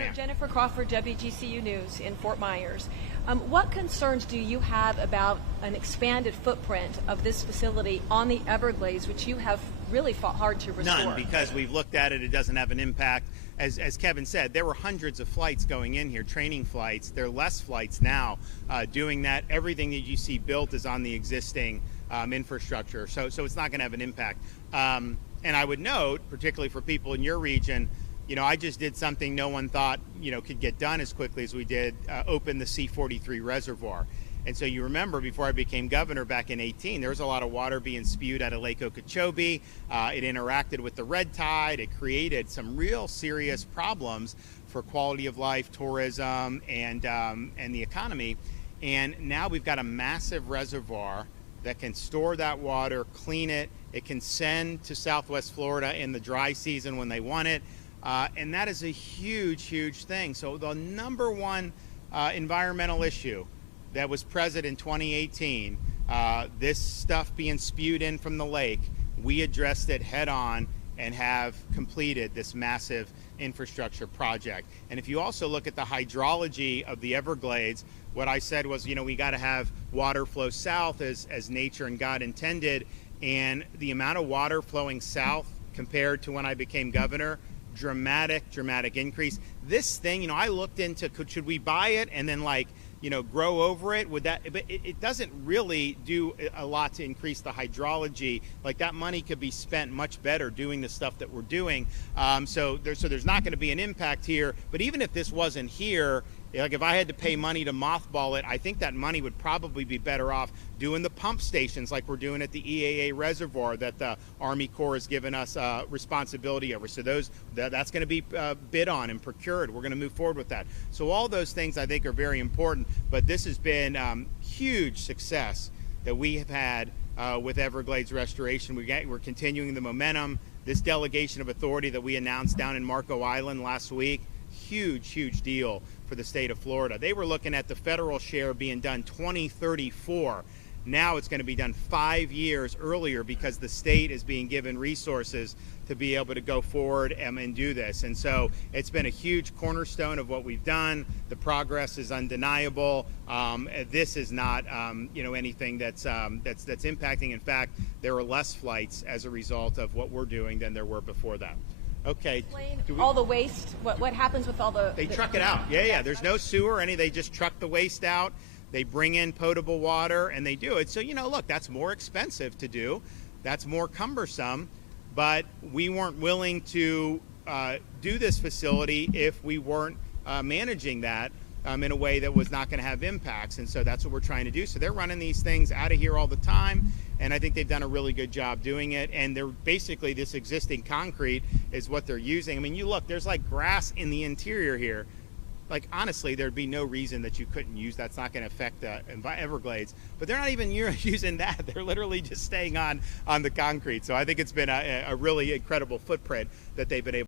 ma'am. Jennifer Crawford, WGCU News in Fort Myers. What concerns do you have about an expanded footprint of this facility on the Everglades, which you have really fought hard to restore? None, because we've looked at it. It doesn't have an impact. As Kevin said, there were hundreds of flights going in here, training flights. There are less flights now doing that. Everything that you see built is on the existing infrastructure, so it's not going to have an impact. And I would note, particularly for people in your region, you know, I just did something no one thought, you know, could get done as quickly as we did, open the C-43 reservoir. And so you remember before I became governor back in 18, there was a lot of water being spewed out of Lake Okeechobee. It interacted with the red tide. It created some real serious problems for quality of life, tourism, and the economy. And now we've got a massive reservoir that can store that water, clean it. It can send to Southwest Florida in the dry season when they want it. And that is a huge, huge thing. So the number one environmental issue that was present in 2018, this stuff being spewed in from the lake, we addressed it head on and have completed this massive infrastructure project. And if you also look at the hydrology of the Everglades, what I said was, you know, we got to have water flow south as nature and God intended. And the amount of water flowing south compared to when I became governor, dramatic increase. This thing, you know, I looked into, should we buy it and then, like, you know, grow over it? Would that, but it doesn't really do a lot to increase the hydrology. Like, that money could be spent much better doing the stuff that we're doing. So there's not going to be an impact here. But even if this wasn't here, like if I had to pay money to mothball it, I think that money would probably be better off doing the pump stations like we're doing at the EAA reservoir that the Army Corps has given us responsibility over. So that's going to be bid on and procured. We're going to move forward with that. So all those things I think are very important, but this has been huge success that we have had with Everglades restoration. We're continuing the momentum. This delegation of authority that we announced down in Marco Island last week, huge deal for the state of Florida. They were looking at the federal share being done 2034. Now it's going to be done 5 years earlier because the state is being given resources to be able to go forward and do this. And so it's been a huge cornerstone of what we've done. The progress is undeniable. This is not, you know, anything that's impacting. In fact, there are less flights as a result of what we're doing than there were before that. Okay. All the waste, what happens with all the... They truck it out. Yeah. There's no sewer or any. They just truck the waste out. They bring in potable water and they do it. So, you know, look, that's more expensive to do. That's more cumbersome. But we weren't willing to do this facility if we weren't managing that in a way that was not going to have impacts. And so that's what we're trying to do. So they're running these things out of here all the time. And I think they've done a really good job doing it. And they're basically, this existing concrete is what they're using. I mean, you look, there's like grass in the interior here. Like, honestly, there'd be no reason that you couldn't use that's not going to affect the Everglades. But they're not even using that. They're literally just staying on the concrete. So I think it's been a really incredible footprint that they've been able